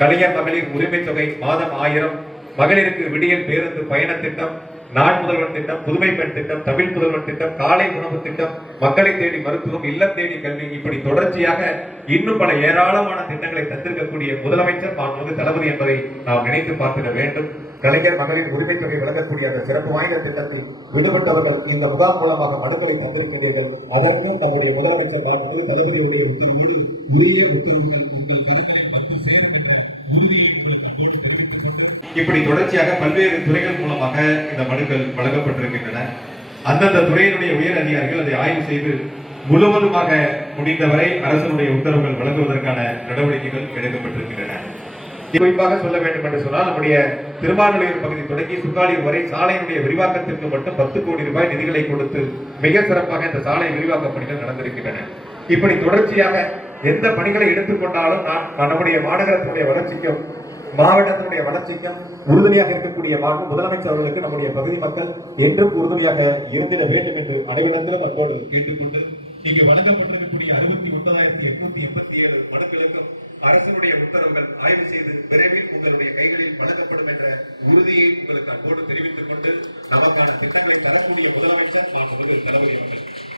கலைஞர் மகளிர் உரிமை தொகை மாதம் 1000, மகளிருக்கு விடியல் பேருந்து பயண திட்டம், நாள் முதல்வன் திட்டம், புதுமை பெண் திட்டம், தமிழ் முதல்வன் திட்டம், காலை உணவு திட்டம், மக்களை தேடி மருத்துவம், இல்லம் தேடி கல்வி, இப்படி தொடர்ச்சியாக இன்னும் பல ஏராளமான திட்டங்களை தந்திருக்கக்கூடிய முதலமைச்சர் மாண்புமிகு தளபதி என்பதை நாம் நினைத்து பார்த்திட வேண்டும். கலைஞர் மகளிர் உரிமை தொகை வழங்கக்கூடிய அந்த சிறப்பு வாய்ந்த திட்டத்தில் விடுபட்டவர்கள் இந்த முகாம் மூலமாக மனுக்களை தந்திருக்கிறீர்கள். அதற்கும் தன்னுடைய முதலமைச்சர் மாண்புமிகு தளபதியுடைய உரிய இப்படி தொடர்ச்சியாக பல்வேறு துறைகள் மூலமாக இந்த மனுக்கள் வழங்கப்பட்டிருக்கின்றன. அந்தந்த துறையினுடைய உயர் அதிகாரிகள் அதை ஆய்வு செய்து முழுவதுமாக முடிந்தவரை அரசுடைய உத்தரவுகள் வழங்குவதற்கான நடவடிக்கைகள் எடுக்கப்பட்டிருக்கின்றன. குறிப்பாக சொல்ல வேண்டும் என்று சொன்னால், நம்முடைய திருமாநுழையூர் பகுதி தொடங்கி சுக்காலியூர் வரை சாலையினுடைய விரிவாக்கத்திற்கு மட்டும் 10 கோடி ரூபாய் நிதிகளை கொடுத்து மிக சிறப்பாக இந்த சாலை விரிவாக்க பணிகள் நடந்திருக்கின்றன. இப்படி தொடர்ச்சியாக எந்த பணிகளை எடுத்துக்கொண்டாலும் நம்முடைய மாநகரத்தினுடைய வளர்ச்சிக்கும் மாவட்டத்தினுடைய வளர்ச்சிக்கும் உறுதுணையாக இருக்கக்கூடிய முதலமைச்சர் அவர்களுக்கு நம்முடைய பகுதி மக்கள் என்றும் உறுதுணையாக இருந்திட வேண்டும் என்று அனைவரிடத்திலும் அன்போடு கேட்டுக்கொண்டு, இங்கு வழங்கப்பட்டிருக்கக்கூடிய 69,887 மனுக்களுக்கும் அரசுடைய உத்தரவுகள் ஆய்வு செய்து விரைவில் உங்களுடைய கைகளில் வழங்கப்படும் என்ற உறுதியை உங்களுக்கு அன்போடு தெரிவித்துக் கொண்டு, நமக்கான திட்டங்களை தரக்கூடிய முதலமைச்சர்